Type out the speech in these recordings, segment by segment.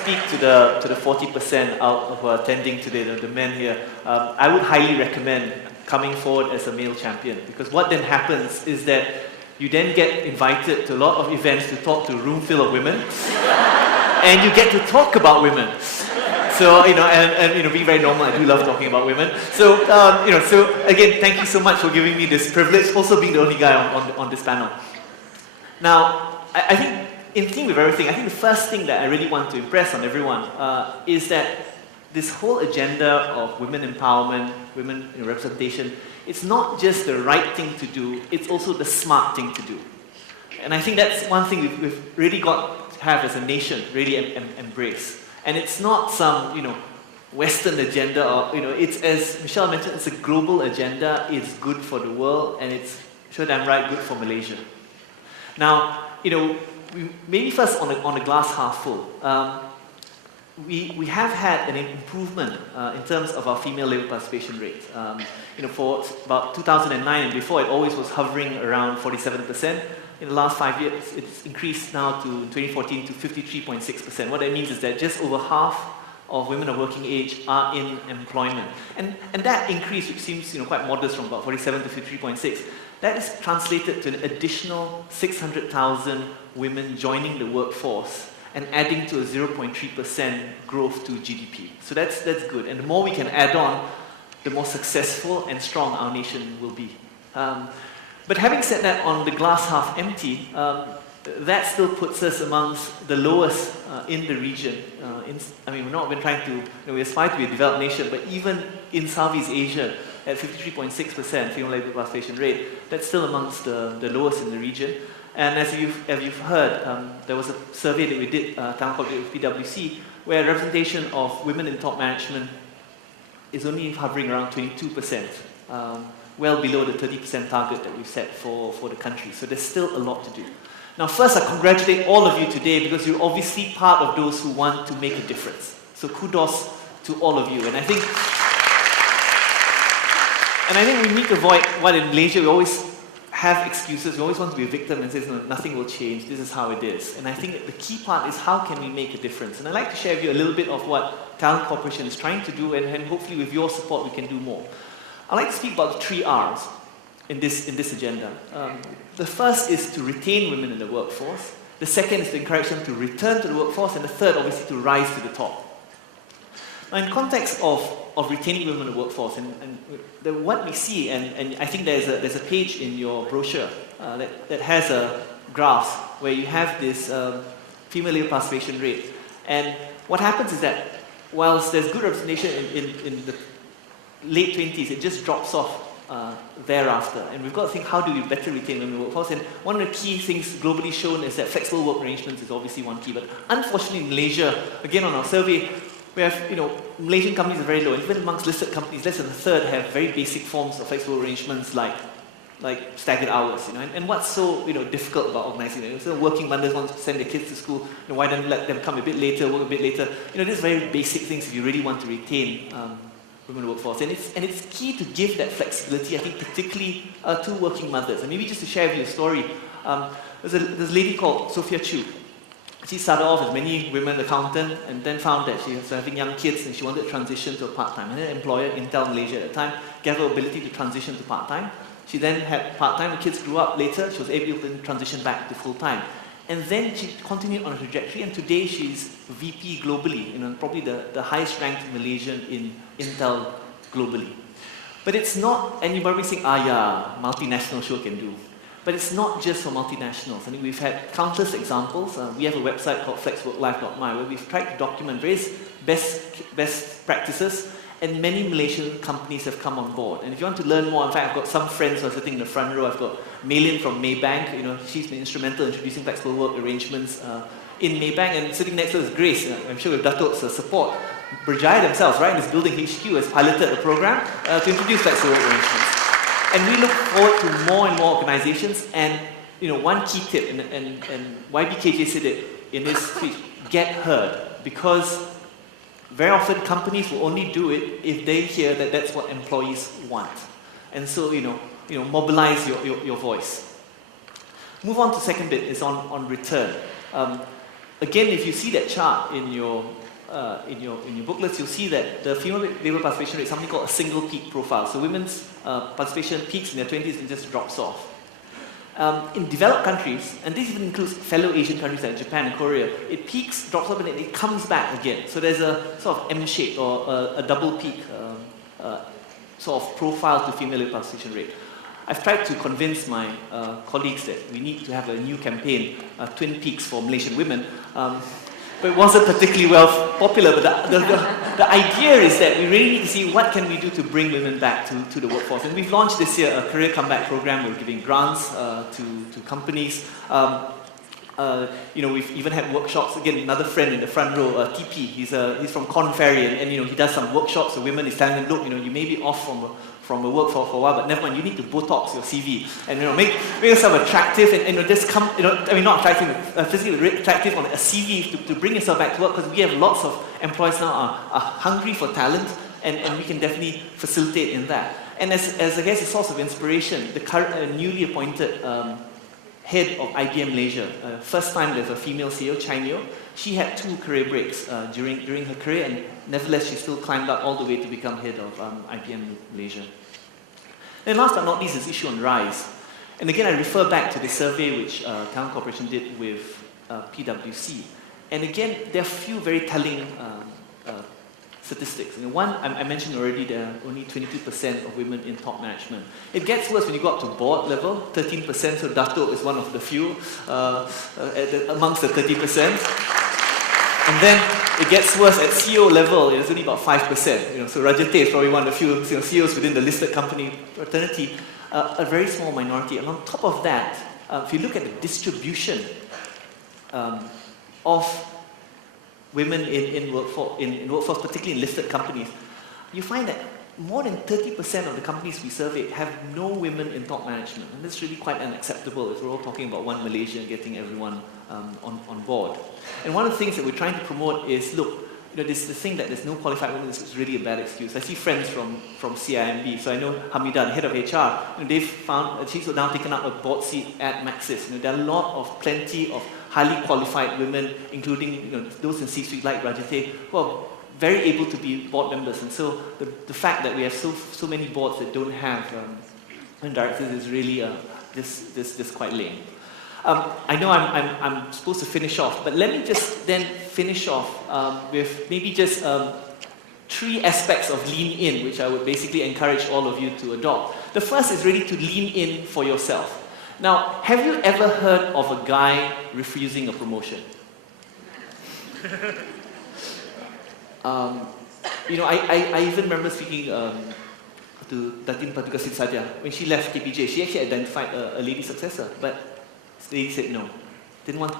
speak to the 40% out who are attending today, the men here, I would highly recommend coming forward as a male champion, because what then happens is that you then get invited to a lot of events to talk to a room full of women, and you get to talk about women. So, and being very normal, I do love talking about women. So, so again, thank you so much for giving me this privilege, also being the only guy on this panel. Now, I think, in theme with everything, I think the first thing that I really want to impress on everyone is that this whole agenda of women empowerment, women representation, it's not just the right thing to do, it's also the smart thing to do. And I think that's one thing we've really got to have as a nation, really embrace. And it's not some, Western agenda, or, it's, as Michelle mentioned, it's a global agenda, it's good for the world, and it's, sure damn right, good for Malaysia. Now, maybe first on a glass half full. We have had an improvement in terms of our female labour participation rate. For about 2009 and before, it always was hovering around 47%. In the last 5 years, it's increased now to 2014 to 53.6%. What that means is that just over half of women of working age are in employment. And that increase, which seems quite modest from about 47 to 53.6, that is translated to an additional 600,000 women joining the workforce and adding to a 0.3% growth to GDP. So that's good. And the more we can add on, the more successful and strong our nation will be. But having said that, on the glass half empty, that still puts us amongst the lowest in the region. We're not been trying to, we aspire to be a developed nation, but even in Southeast Asia, at 53.6% female labour participation rate, that's still amongst the lowest in the region. And as you've heard, there was a survey that we did, Talentcorp did with PwC, where representation of women in top management is only hovering around 22%, well below the 30% target that we've set for the country. So there's still a lot to do. Now first, I congratulate all of you today, because you're obviously part of those who want to make a difference. So kudos to all of you. And I think we need to avoid what in Malaysia we always have excuses. We always want to be a victim and say, no, nothing will change, this is how it is. And I think the key part is, how can we make a difference? And I'd like to share with you a little bit of what Talent Corporation is trying to do, and hopefully with your support we can do more. I'd like to speak about the 3 R's in this agenda. The first is to retain women in the workforce. The second is to encourage them to return to the workforce. And the third, obviously, to rise to the top. Now, in context of retaining women in the workforce, and what we see, and I think there's a page in your brochure that has a graph where you have this female labour participation rate. And what happens is that whilst there's good representation in the late 20s, it just drops off thereafter. And we've got to think, how do we better retain women in the workforce? And one of the key things globally shown is that flexible work arrangements is obviously one key. But unfortunately in Malaysia, again on our survey, we have, Malaysian companies are very low. Even amongst listed companies, less than a third have very basic forms of flexible arrangements like staggered hours, And what's so, difficult about organising it? So working mothers want to send their kids to school, why don't let them come a bit later, work a bit later? These very basic things if you really want to retain women in the workforce. And it's key to give that flexibility, I think, particularly to working mothers. And maybe just to share with you a story, there's a lady called Sophia Chu. She started off as many women accountant, and then found that she was having young kids and she wanted to transition to a part-time. And her employer, Intel Malaysia at the time, gave her the ability to transition to part-time. She then had part-time, the kids grew up later, she was able to transition back to full-time. And then she continued on a trajectory, and today she's VP globally, probably the highest ranked Malaysian in Intel globally. But it's not, and you might be saying, multinational sure can do. But it's not just for multinationals. We've had countless examples. We have a website called flexworklife.my where we've tried to document various best practices, and many Malaysian companies have come on board. And if you want to learn more, in fact, I've got some friends who are sitting in the front row. I've got Maylin from Maybank. She's been instrumental in introducing flexible work arrangements in Maybank. And sitting next to us is Grace. I'm sure with Datuk's support, Berjaya themselves, right, in this building HQ, has piloted a program to introduce flexible work arrangements. And we look forward to more and more organizations. And one key tip, and YBKJ said it in his speech, get heard. Because very often companies will only do it if they hear that that's what employees want. And so, mobilize your voice. Move on to the second bit, is on return. again, if you see that chart in your booklets, you'll see that the female labour participation rate is something called a single peak profile. So women's participation peaks in their 20s and just drops off. In developed countries, and this even includes fellow Asian countries like Japan and Korea, it peaks, drops up, and then it comes back again. So there's a sort of M-shape or a double peak sort of profile to female labour participation rate. I've tried to convince my colleagues that we need to have a new campaign, Twin Peaks for Malaysian women. But it wasn't particularly popular. But the idea is that we really need to see what can we do to bring women back to the workforce. And we've launched this year a career comeback program. We're giving grants to companies. We've even had workshops. Again, another friend in the front row, TP. He's from Corn Ferry, and he does some workshops. So women is telling them, look, you may be off from the work for a while, but never mind. You need to Botox your CV and make yourself attractive and just come. Not attractive, physically attractive on a CV to bring yourself back to work. Because we have lots of employees now are hungry for talent, and we can definitely facilitate in that. And as I guess a source of inspiration, the current newly appointed head of IBM Malaysia. First time there's a female CEO, Chai Neo. She had 2 career breaks during her career, and nevertheless she still climbed up all the way to become head of IBM Malaysia. And last but not least is issue on rise. And again, I refer back to the survey which Talentcorp Corporation did with PwC. And again, there are a few very telling statistics. One, I mentioned already, there are only 22% of women in top management. It gets worse when you go up to board level, 13%, so Dato is one of the few amongst the 30%. And then it gets worse at CEO level, it's only about 5%. So Rajate is probably one of the few CEOs within the listed company fraternity, a very small minority. And on top of that, if you look at the distribution of women in workforce, particularly in listed companies, you find that more than 30% of the companies we surveyed have no women in top management. And that's really quite unacceptable if we're all talking about one Malaysia getting everyone on board. And one of the things that we're trying to promote is, look, this thing that there's no qualified women is really a bad excuse. I see friends from CIMB, so I know Hamida, the head of HR, they've found, she's now taken up a board seat at Maxis. There are plenty of highly qualified women, including those in C-suite like Rajate, who are very able to be board members. And so the fact that we have so many boards that don't have directors is really this quite lame. I know I'm supposed to finish off, but let me just then finish off with maybe just 3 aspects of Lean In, which I would basically encourage all of you to adopt. The first is really to lean in for yourself. Now, have you ever heard of a guy refusing a promotion? I even remember speaking to Datin Patukasin Sadia. When she left KPJ, she actually identified a lady successor, but the lady said no. Didn't want,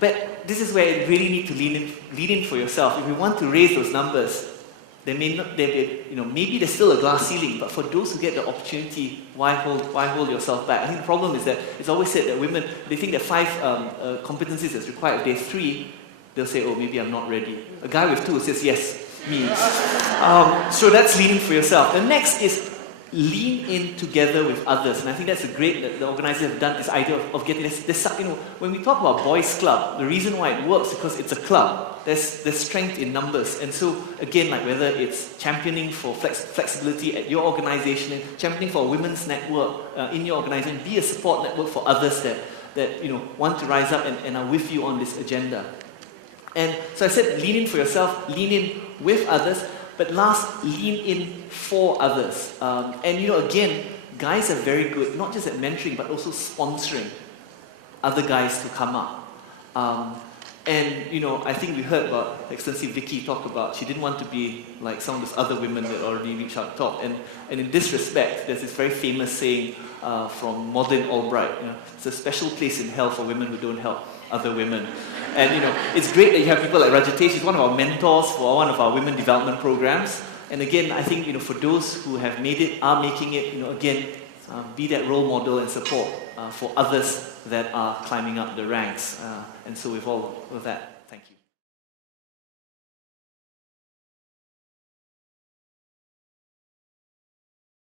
But this is where you really need to lean in for yourself. If you want to raise those numbers, maybe there's still a glass ceiling, but for those who get the opportunity, why hold yourself back? I think the problem is that it's always said that women, they think that 5 competencies is required. If there's 3, they'll say, oh, maybe I'm not ready. A guy with 2 says, yes, me. So that's leaning for yourself. The next is lean in together with others. And I think that's a great, that the organizers have done this idea of getting this, when we talk about boys club, the reason why it works is because it's a club. There's strength in numbers. And so, again, like whether it's championing for flexibility at your organization, championing for a women's network in your organization, be a support network for others that want to rise up and are with you on this agenda. And so I said, lean in for yourself, lean in with others, but last, lean in for others. Again, guys are very good, not just at mentoring, but also sponsoring other guys to come up. I think we heard about Excellency Vicky talk about she didn't want to be like some of those other women that already reached out top. And in this respect, there's this very famous saying from Maudlin Albright, it's a special place in hell for women who don't help other women. And it's great that you have people like Rajate. She's one of our mentors for one of our women development programs. And again, I think for those who have made it, are making it, again, be that role model and support for others that are climbing up the ranks. And so with all of that,